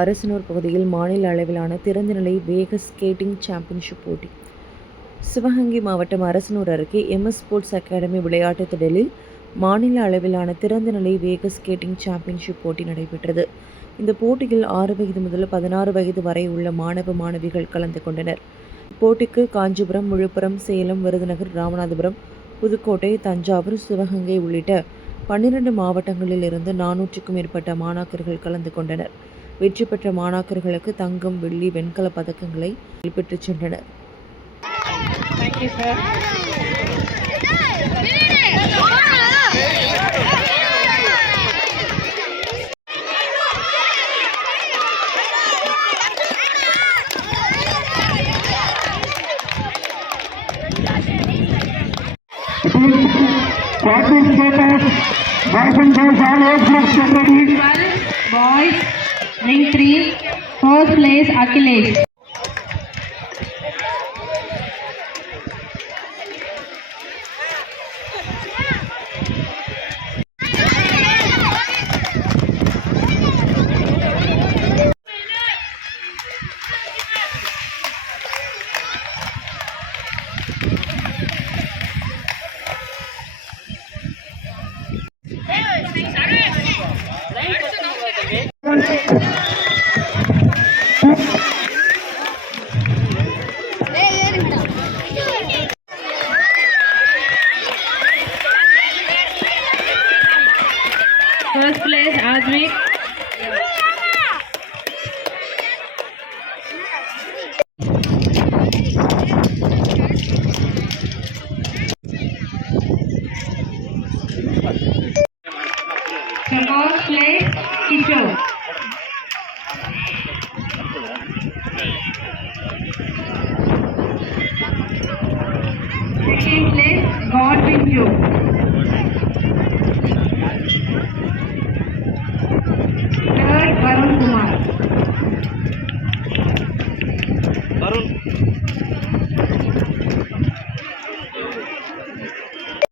அரசனூர் பகுதியில் மாநில அளவிலான திறந்தநிலை வேக ஸ்கேட்டிங் சாம்பியன்ஷிப் போட்டி. சிவகங்கை மாவட்டம் அரசனூர் அருகே MS ஸ்போர்ட்ஸ் அகாடமி விளையாட்டுத் திடலில் மாநில அளவிலான திறந்தநிலை வேக ஸ்கேட்டிங் சாம்பியன்ஷிப் போட்டி நடைபெற்றது. இந்த போட்டியில் 6 வயது முதல் 16 வயது வரை உள்ள மாணவ மாணவிகள் கலந்து கொண்டனர். இப்போட்டிக்கு காஞ்சிபுரம், விழுப்புரம், சேலம், விருதுநகர், ராமநாதபுரம், புதுக்கோட்டை, தஞ்சாவூர், சிவகங்கை உள்ளிட்ட 12 மாவட்டங்களில் இருந்து 400க்கும் மேற்பட்ட மாணாக்கர்கள் கலந்து கொண்டனர். வெற்றி பெற்ற மாணாக்கர்களுக்கு தங்கம், வெள்ளி, வெண்கல பதக்கங்களை பெற்றுச் சென்றனர். Boys, ring 3, first place Akhilesh. First place Azmik. First place Kishore. Second place Godwin Joe. Third Varun Kumar.